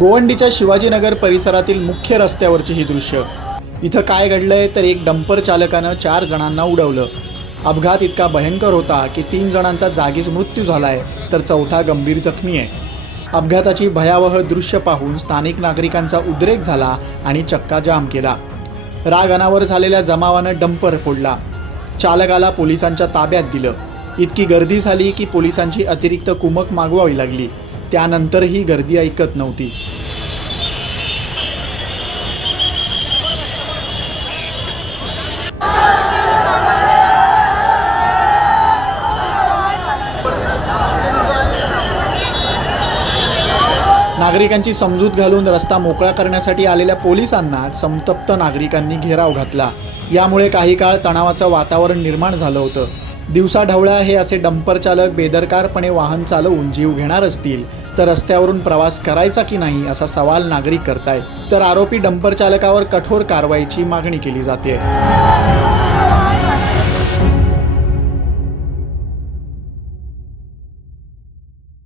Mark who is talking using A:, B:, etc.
A: गोवंडीच्या शिवाजीनगर परिसरातील मुख्य रस्त्यावरची ही दृश्य. इथं काय घडलंय तर एक डंपर चालकानं चार जणांना उडवलं. अपघात इतका भयंकर होता की तीन जणांचा जागीच मृत्यू झालाय तर चौथा गंभीर जखमी आहे. अपघाताची भयावह दृश्य पाहून स्थानिक नागरिकांचा उद्रेक झाला आणि चक्का जाम केला. राग अनावर झालेल्या जमावानं डंपर फोडला. चालकाला पोलिसांच्या ताब्यात दिलं. इतकी गर्दी झाली की पोलिसांची अतिरिक्त कुमक मागवावी लागली. त्यानंतरही गर्दी ऐकत नव्हती. नागरिकांची समजूत घालून रस्ता मोकळा करण्यासाठी आलेल्या पोलिसांना संतप्त नागरिकांनी घेराव घातला. यामुळे काही काळ तणावाचं वातावरण निर्माण झालं होतं. दिवसाढवळ्या हे असे डंपर चालक बेदरकारपणे वाहन चालवून जीव घेणार असतील तर रस्त्यावरून प्रवास करायचा की नाही असा सवाल नागरिक करतायत. तर आरोपी डंपर चालकावर कठोर कारवाईची मागणी केली जाते.